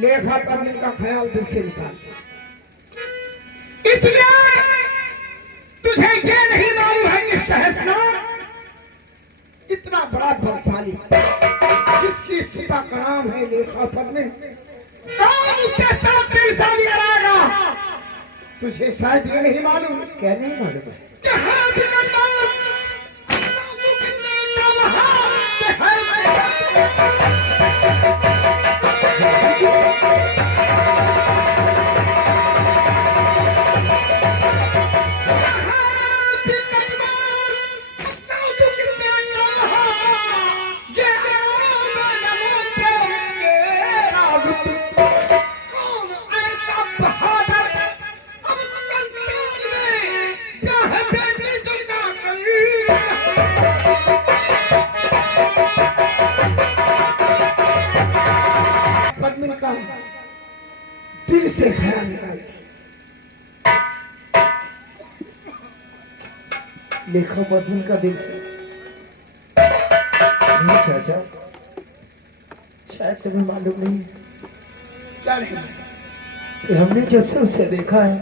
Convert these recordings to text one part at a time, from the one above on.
लेखा करने का ख्याल दिल से निकाल। इसलिए तुझे ये नहीं मालूम है कि सहस्रनाम इतना बड़ा बलशाली जिसकी सीता का नाम है लेखा पद्मिन कौन उसके साथ तेरी शादी कराएगा? तुझे शायद ये नहीं मालूम। क्या नहीं मालूम है? दिल से ख्याल निकाल। लेखा पद्मिन का दिल से नहीं चाचा, शायद तुम्हें मालूम नहीं है क्या नहीं कि हमने जब से उसे देखा है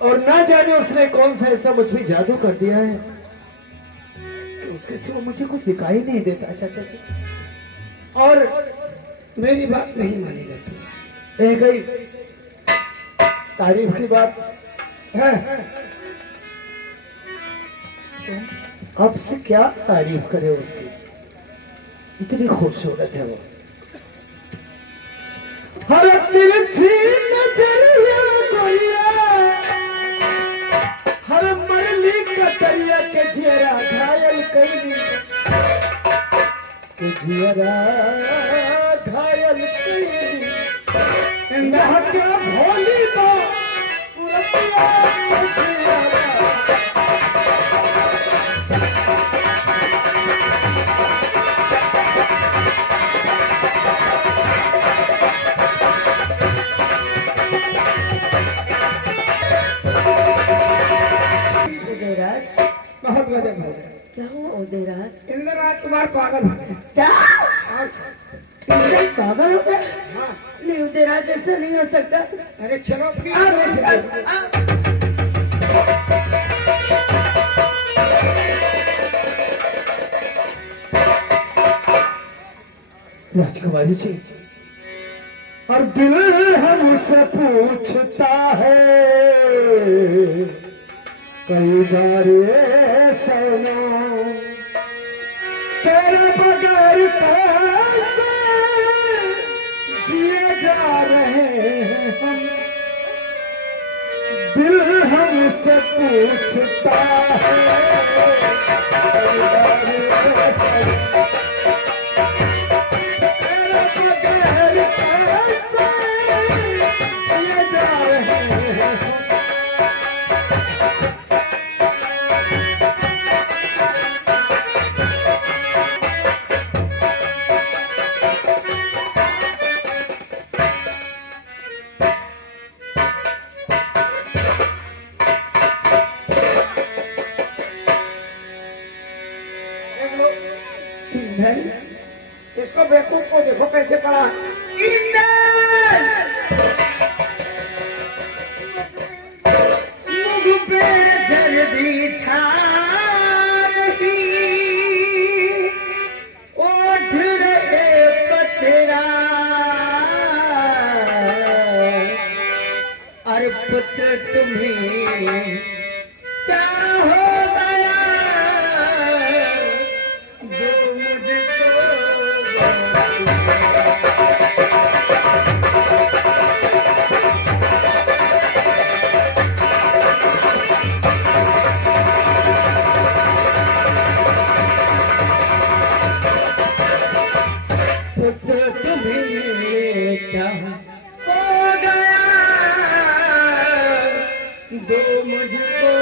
और ना जाने उसने कौन सा ऐसा मुझ पे जादू कर दिया है कि उसके सिवा मुझे कुछ दिखाई नहीं देता चाचा जी। और मेरी बात नहीं मानेगा तू। रह गई तारीफ की बात है, अब से क्या तारीफ करे उसकी, इतनी खूबसूरत है वो। हर तिरछी नजरिया गोरिया, हर मरली कतरिया के जियरा घायल कईली, के जियरा घायल कईली, क्या भोली बा सुरतिया बहुत गजब हो गया। क्या हुआ उदयराज? इंद्रराज तुम्हारे पागल हो गए। क्या इंद्रराज पागल हो गया? हाँ। नहीं उदयराज, ऐसा नहीं हो सकता। अरे चलो अपनी राजकुमारी जी, और दिल हमसे पूछता है कई बार सोना, तेरे बगैर कैसे जिए जा रहे हैं हम। दिल हमसे पूछता है कई बार कैसे जिए जा रहे हैं। इसको बेवकूफ को देखो कैसे पड़ा। मुझ पे जल्दी छा रही, ओठ रहे पतरा, और पुत्र तुम्हें क्या हो गया जो मुझको पुत्र तुम्हें क्या हो गया दो मुझको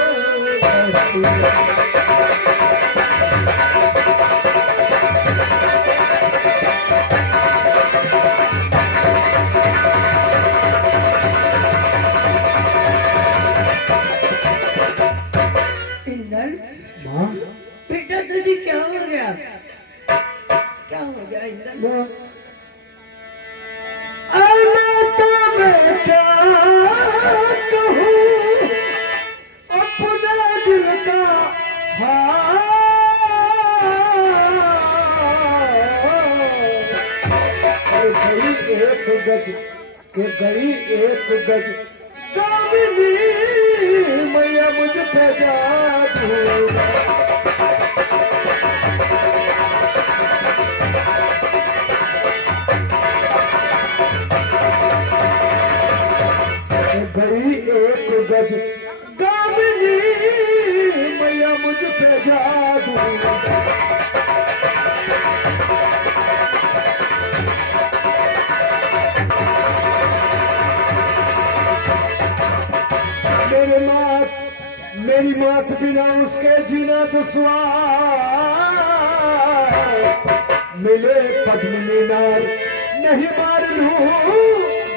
मैं क्या कहूँ अपने दिल का हाल, गई एक गज के गई एक गज कामिनी मैया मुझ पे जादू। गई एक गज गामिनी मैया मुझ पे जादू। मेरी मात बिना उसके जीना दुश्वार, मिले पद्म मीनार नहीं मार लूं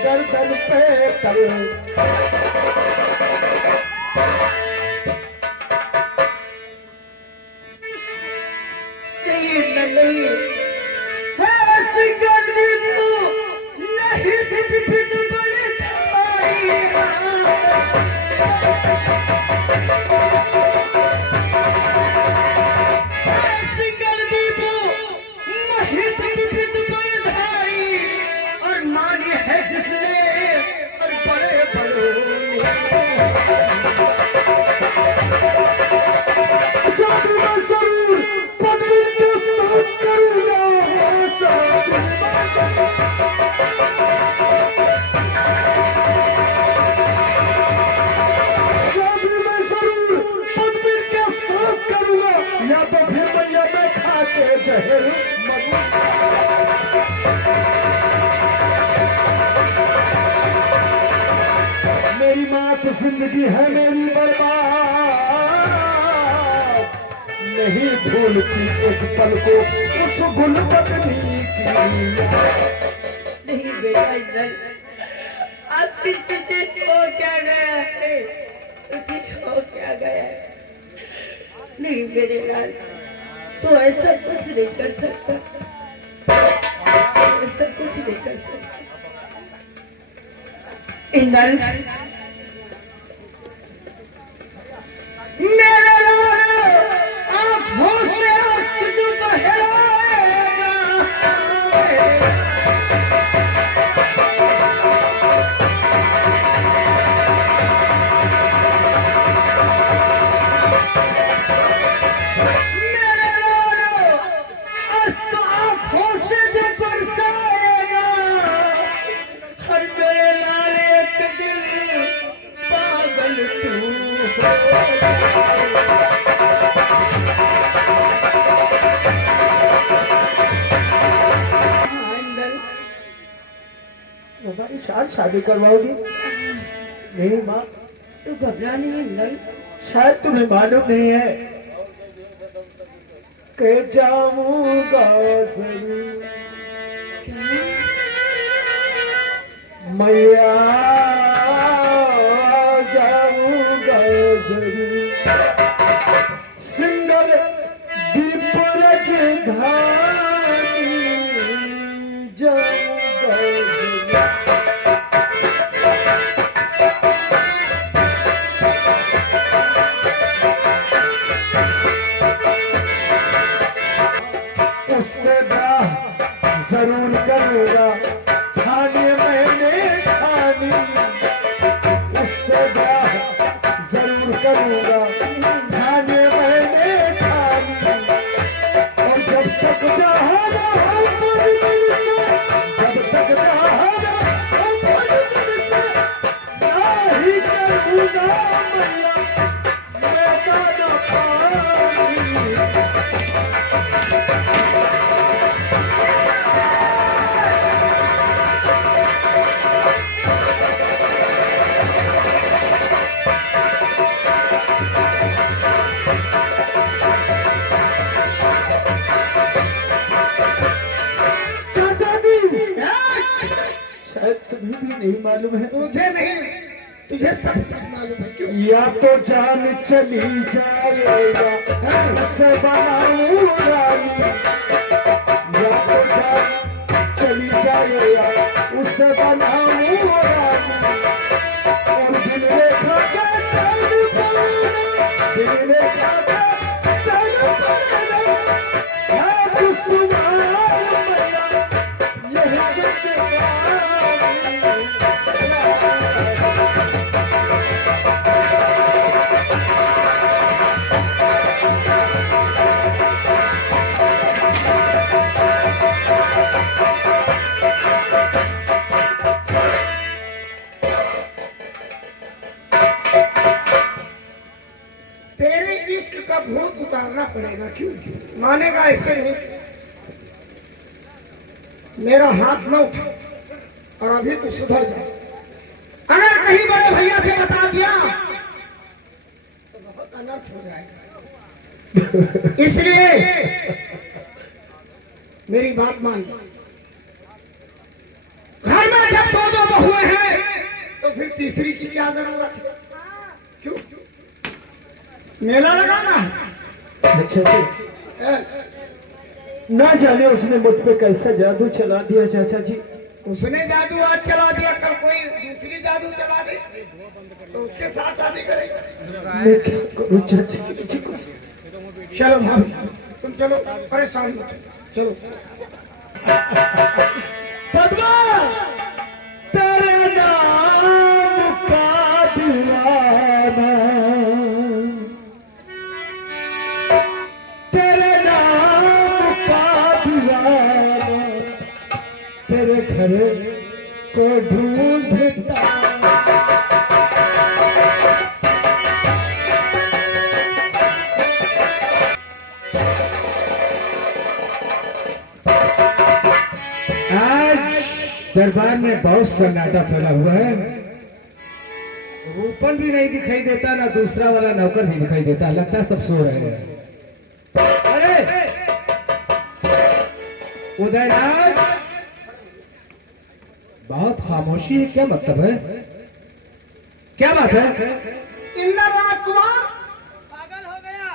गर्दन पे तल। या तो फिर मैया में खाते जहर मेरी मात जिंदगी है मेरी बर्बाद, नहीं भूलती एक पल को उस गुलबदनी की। नहीं बेटा, अब तुझे खो क्या गया है, तुझे खो क्या गया है। नहीं मेरे लाल, तो ऐसा कुछ नहीं कर सकता, ऐसा कुछ नहीं कर सकता। इंदल मेरे लाल आँखों से अश्रु बहेगा, हमारी साथ शादी करवाओगी? नहीं माँ, तू घबरा नहीं इंदल, शायद तुम्हें मालूम नहीं है कि जाऊंगा जरूर मैया, जाऊंगा जरूर सिंगल दीप राजधानी, जाऊंगा जरूर। उससे ब्याह जरूर करूंगा, ठाने मैंने ठानी, उससे ब्याह जरूर करूंगा, ठाने मैंने ठानी। और जब तक जहाना जब तक जहाना ही करूंगा मैया, मैं दाना पानी। शायद तुम्हें भी नहीं मालूम है। तुझे नहीं, तुझे सब कुछ मालूम है। क्यों? या तो जान चली जाएगा उससे बनाऊं रानी, या तो जान उसे बनाऊं और दिल रेखा के चैन पाना, दिल रेखा के चैन पाना, है दुश्मन मैया यही जिंदगानी। तेरे इश्क का भूत उतारना पड़ेगा। क्यों मानेगा ऐसे नहीं? मेरा हाथ न उठा और अभी तो सुधर जा। अगर कहीं बड़े भैया से बता दिया तो बहुत अनर्थ हो जाएगा। इसलिए मेरी बात मान लो। घर में जब दो दो बहुएं हैं तो फिर तीसरी की क्या जरूरत है? क्यों मेला लगाना है? अच्छा जी, ए, ना जाने उसने मुझ पे कैसा जादू चला दिया चाचा जी। उसने जादू आज चला दिया, कल कोई दूसरी जादू चला दे तो उसके साथ शादी करेगा। मैं क्या करूं चाचा जी, मुझे कुछ चलो भाभी तुम चलो, परेशान मत हो, चलो। पद्मा, तेरे नाम का दीवाना, तेरे नाम का दीवाना, तेरे घर को ढूंढता। दरबार में बहुत सन्नाटा फैला हुआ है। रूपन भी नहीं दिखाई देता, ना दूसरा वाला नौकर भी दिखाई देता। लगता है सब सो रहे हैं। अरे उदयराज, बहुत खामोशी है, क्या मतलब है? क्या बात है? इंद्र राजकुमार पागल हो गया।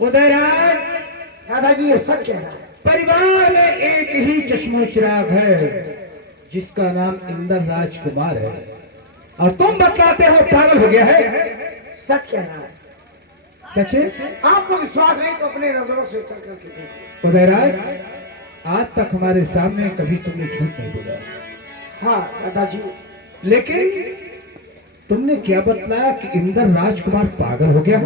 उदयराज, दादाजी ये सब कह रहा है। परिवार में एक ही चश्मो चिराग है जिसका नाम इंद्र राजकुमार है, और तुम बतलाते हो पागल हो गया है। सच कह रहा है। सच है? आपको विश्वास नहीं तो अपने नजरों से चल करके देखो। उदयराज, आज तक हमारे सामने कभी तुमने झूठ नहीं बोला। हाँ दादाजी, लेकिन तुमने क्या बतलाया कि इंद्र राजकुमार पागल हो गया?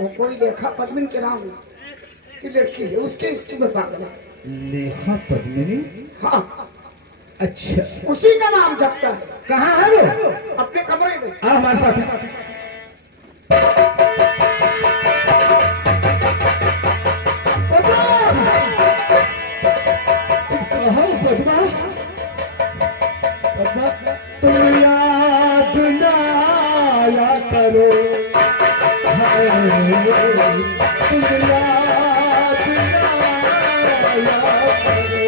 वो कोई लेखा पद्मिन के नाम की लड़की है, उसके इश्क में पागल है। लेखा पद्मिनी? हाँ अच्छा, उसी का नाम जपता है। कहाँ है वो? अपने कमरे में। आ हमारे साथ। पद्मा! तुम कहाँ हो पद्मा? पद्मा, तुम याद ना आया करो, हाय, तुम याद ना आया करो,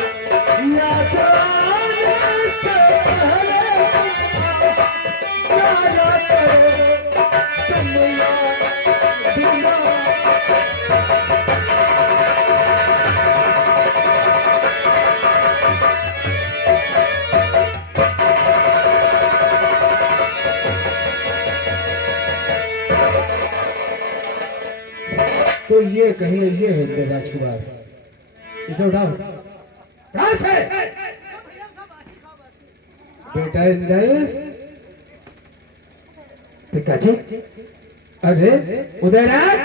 याद आने से पहले याद करो, तुम याद ना। तो ये कहिए, ये है इंद्र राजकुमार। इसे उठाओ। कहां से? बेटा इंद्र, पिताजी। अरे उदयराज,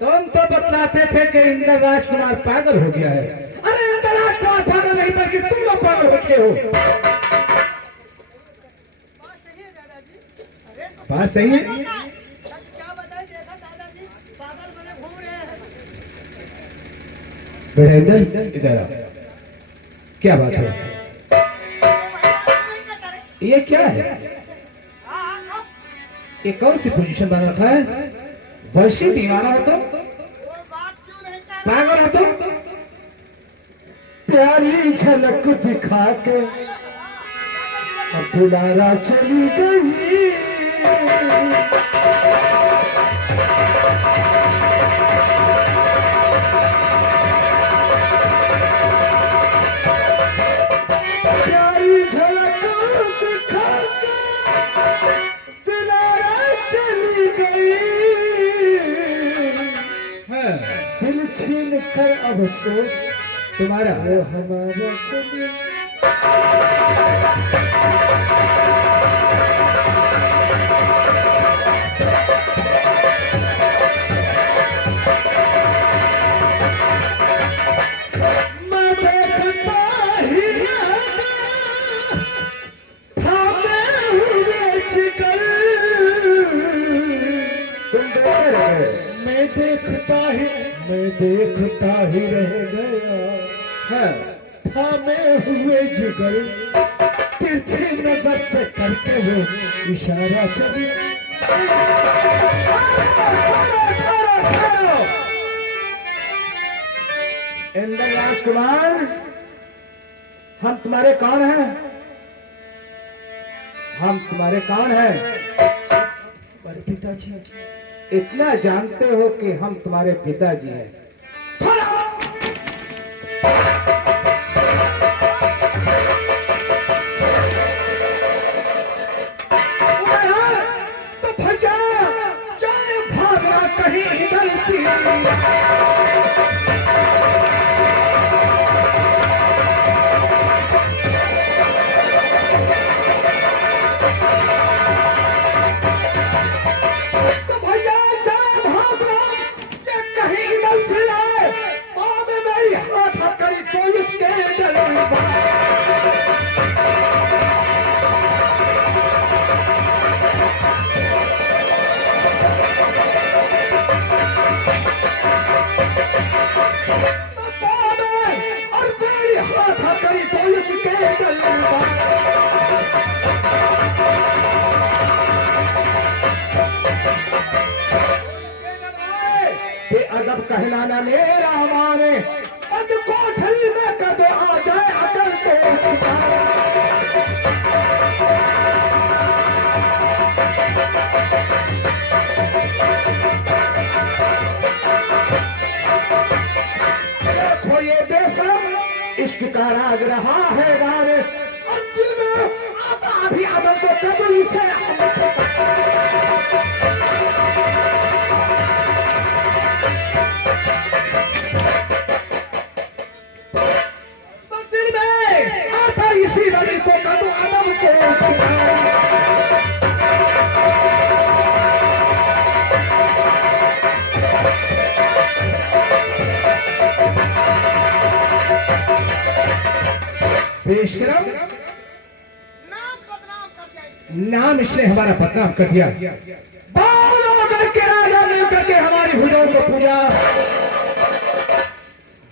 तुम तो बतलाते थे कि इंद्र राजकुमार पागल हो गया है। अरे इंद्र राजकुमार पागल नहीं, बल्कि तुम लोग पागल हो चुके हो। बात सही है। बेटा इंद्र, इधर आओ। क्या बात है? ये क्या है? ये कौन सी पोजीशन बना रखा है? वैसे दीवाना हो तुम, पागल हो तुम। प्यारी झलक दिखा के दुलारा चली गई। सुन कर अफसोस तुम्हारा वो हमारा चले। मैं देखता ही थामे हुए जिगर। तुम देख रहे, मैं देखता ही रह गया है थामे हुए जिगर। तिरछी नजर से करते हुए इशारा चली। इंद्र राजकुमार, हम तुम्हारे कौन हैं? हम तुम्हारे कौन हैं? बड़े पिताजी, इतना जानते हो कि हम तुम्हारे पिताजी हैं। तो भैया चाहे भागना कहीं इधर से। बेअदब कहना ना मेरा माने, अद कोठरी में कद आ जाए अकल तो। देखो ये बेशरम इश्क का राग रहा है गाने, और दिल में आता भी अदब को कदू से। इसी वजह से कदू अदब को। बेशरम, नाम इसने हमारा बदनाम कर दिया। बालों करके राजा मिलकर के हमारी भुजाओं को पूजा,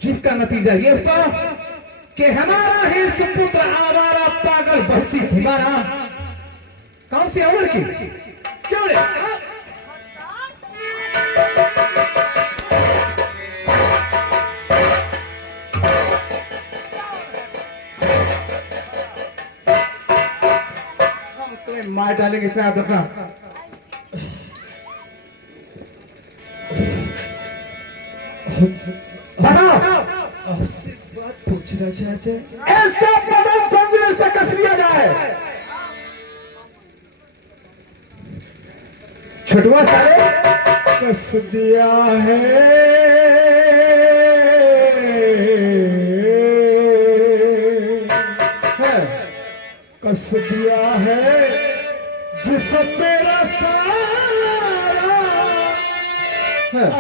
जिसका नतीजा ये हुआ कि हमारा ही सुपुत्र आवारा पागल भरसी दीवाना। कौन सी उम्र की? क्यों रे? हम तुम्हें मार डालेंगे इतना दुखना। बताओ, आपसे बात पूछना चाहते हैं। इसका बदन जंजीर से कस लिया जाए। छुटवा साले कस दिया है, कस दिया है जिसम मेरा सारा।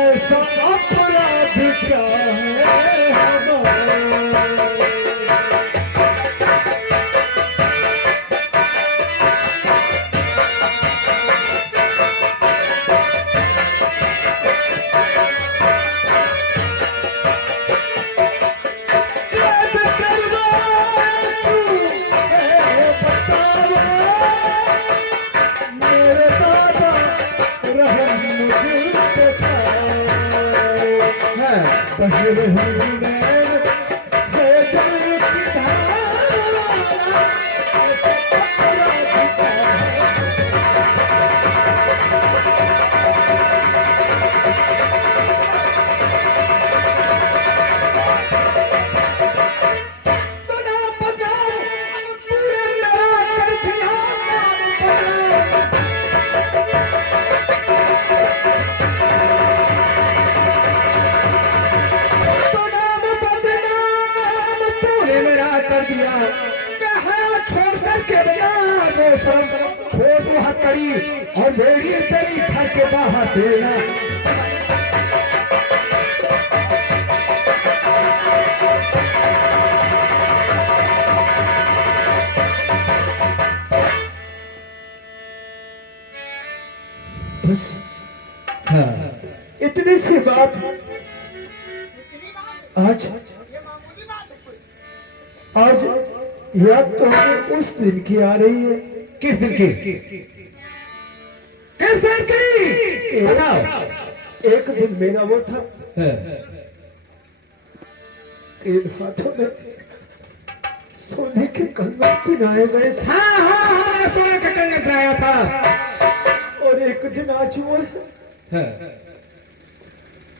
ऐसा अपराध क्या है हमारा। बहरे हुई नैन से जल की धारा, ऐसा अपराध क्या तो ना बताओ, तूने मेरा कर दिया नाम करी और बेड़ी तेरी घर के बाहर देना। बस हाँ, इतनी सी बात आज आज याद तो हमें उस दिन की आ रही है। किस दिन की? किस दिन की बताओ। एक दिन मेरा वो था, इन हाथों में सोने के कंगन पहनाए गए थे। हाँ हाँ, हमारा सोने का कंगन पहनाया था। और एक दिन आज वो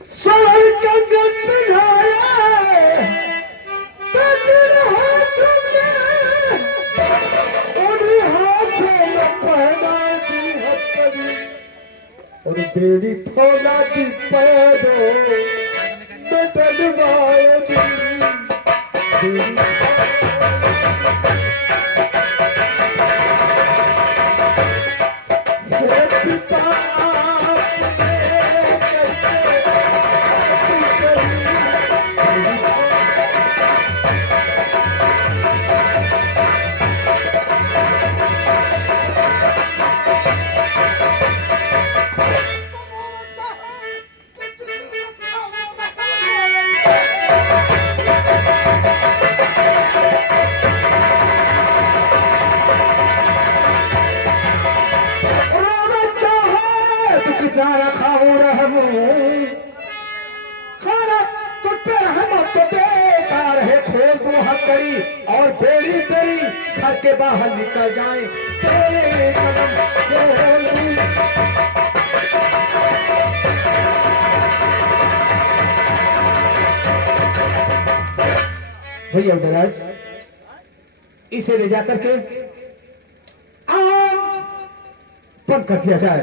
सोने का कंगन पहनाया और बेड़ी फौला दी पैरों में डलवाए पिता और बेड़ी तेरी घर के बाहर निकल जाए। तेरे कदम भैया उधर इसे ले जाकर के बंद कर दिया जाए।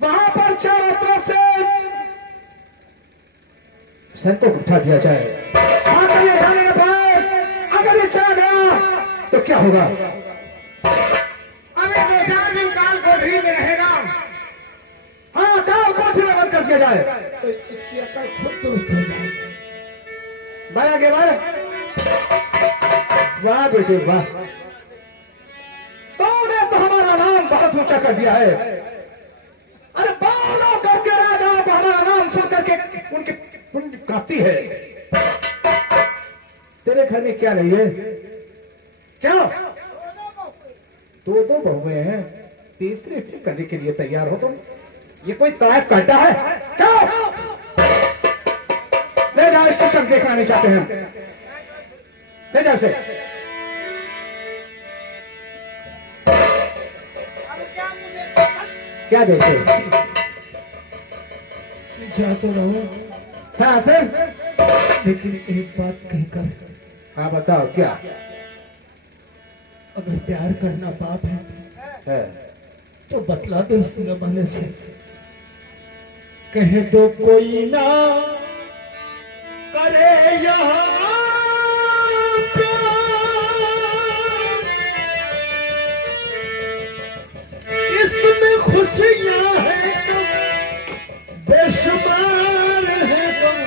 वहां पर चारों तरफ से सैनिकों को उठा दिया जाए। ये जाने के बाद अगर ये चला गया तो क्या होगा? अबे 2-4 दिन काल कोठरी में रहेगा। हाँ, काल कोठरी में बंद कर दिया जाए तो इसकी अकल खुद दुरुस्त हो जाएगी। बाय आगे बाय। वाह बेटे वाह, तूने तो हमारा नाम बहुत ऊंचा कर दिया है। अरे बालों करके राजाओं को हमारा नाम सुन करके उनकी पुण्य काफी है। तेरे घर में क्या नहीं है? क्या 2 बहुएं हैं, तीसरी फिर करने के लिए तैयार हो तुम? ये कोई ताइफ काटा है क्या? ले जाओ इसको, सब देखना नहीं चाहते हैं। ले जाओ इसे। क्या देखते? जा तो रहो, हाँ फिर, लेकिन एक बात कहकर। हाँ बताओ क्या? अगर प्यार करना पाप है तो बतला दो इस जमाने से। कह दो कोई ना करे यहाँ प्यार, इसमें खुशियां हैं कम बेशुमार है गम,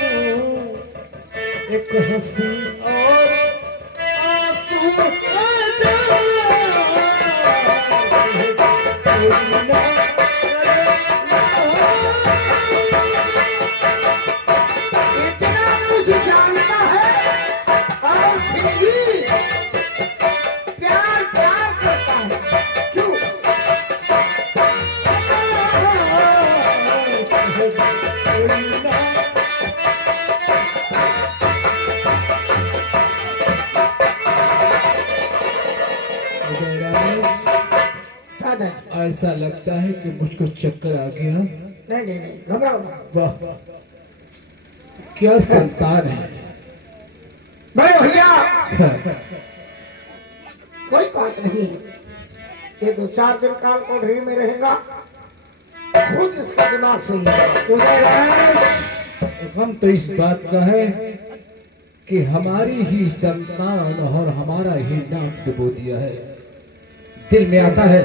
एक हंसी और आंसू आ जाए। इतना मुझे जानता है और फिर भी प्यार प्यार करता है। क्यों? दादाजी, ऐसा लगता है कि मुझको चक्कर आ गया। नहीं नहीं नहीं, घबराओ मत। वाह, क्या संतान है। भाई भैया, कोई बात नहीं। ये 2-4 दिन काल कोठरी में रहेगा, खुद इसका दिमाग सही है। हम तो इस बात का है कि हमारी ही संतान और हमारा ही नाम डुबो दिया है। दिल में आता है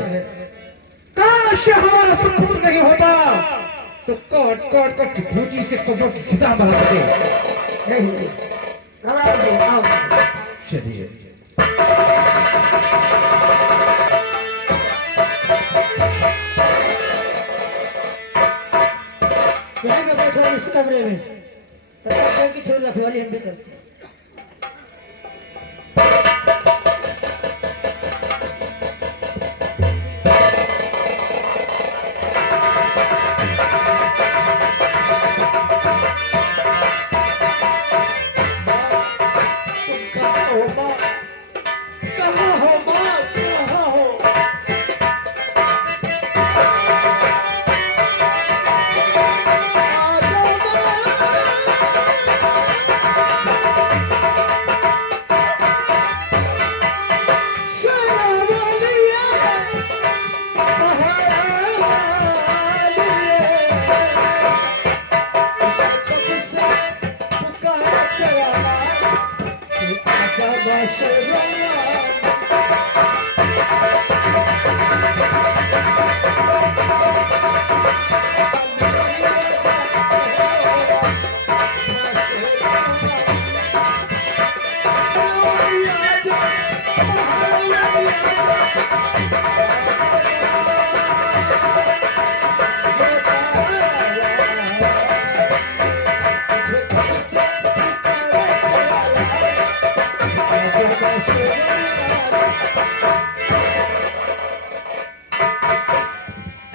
अवश्य हमारा सुपुत्र नहीं होता तो काट काट कर भूजी से कब्रों की खिसा बना दे। नहीं नहीं घबरा दो, आओ। चलिए। यहाँ मैं बैठा हूँ इस कमरे में, तब तक की छोरी रखवाली हम भी करते हैं।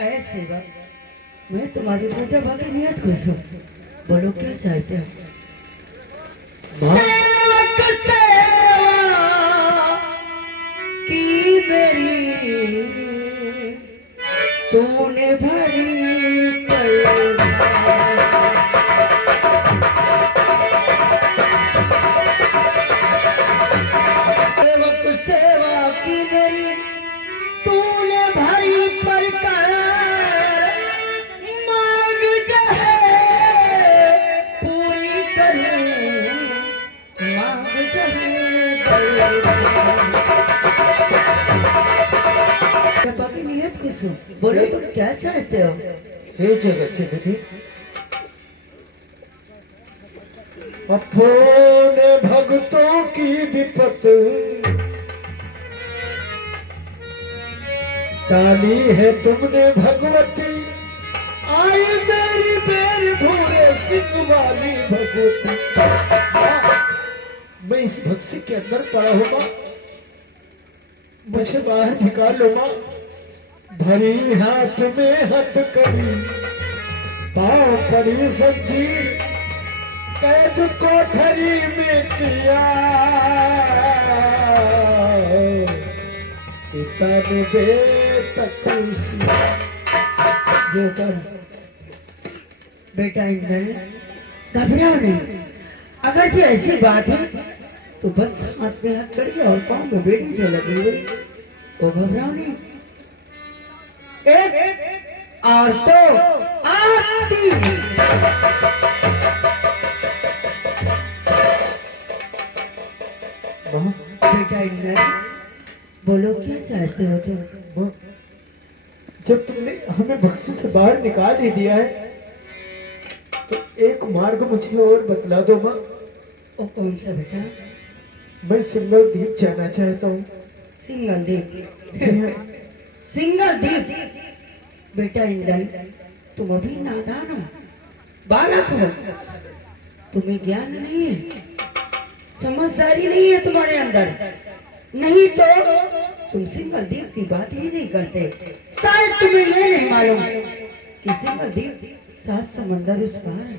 ऐसे बात मैं तुम्हारी पूजा भागी नियत खुश हूँ। बोलो क्या चाहते हो? सेवक सेवा की मेरी तूने भरी सेवक सेवा की मेरी तूने भरी पर मांग चाहे पूरी करूं, मांग चाहे बाकी नियत कुछ बोलो तुम क्या चाहते हो? हे जगत जननी, अपने भक्तों की विपत डाली है तुमने भगवती, आई मेरी बेर भूरे सिंह वाली भगवती। मैं इस भक्सी के अंदर पड़ा हूं मां, मुझे बाहर निकाल लो मां। भरी हाथ में हथकड़ी, पांव पड़ी जंजीर, कैद कोठरी में किया इतने बेतकुसी। जो कर बेटा इंदल घबराओ नहीं, अगर ये ऐसी बात है तो बस हाथ में हथकड़ी और पांव में बेड़ी से लगी हुई, वो घबराओ नहीं। एक और दो और तीन। बेटा इंदल बोलो क्या चाहते हो तुम? जब तुमने हमें बक्से से बाहर निकाल ही दिया है तो एक मार्ग मुझे और बतला दो माँ। वो कौन सा बेटा? मैं सिंगल द्वीप जाना चाहता हूँ। सिंगल द्वीप? जी हाँ। सिंगल द्वीप? बेटा इंदल तुम अभी नादान हो, बालक हो, तुम्हें ज्ञान नहीं है, समझदारी नहीं है तुम्हारे अंदर, नहीं तो तुम सिंगल द्वीप की बात ही नहीं करते। शायद तुम्हें ये नहीं मालूम कि सिंगल द्वीप 7 समंदर उस पार है।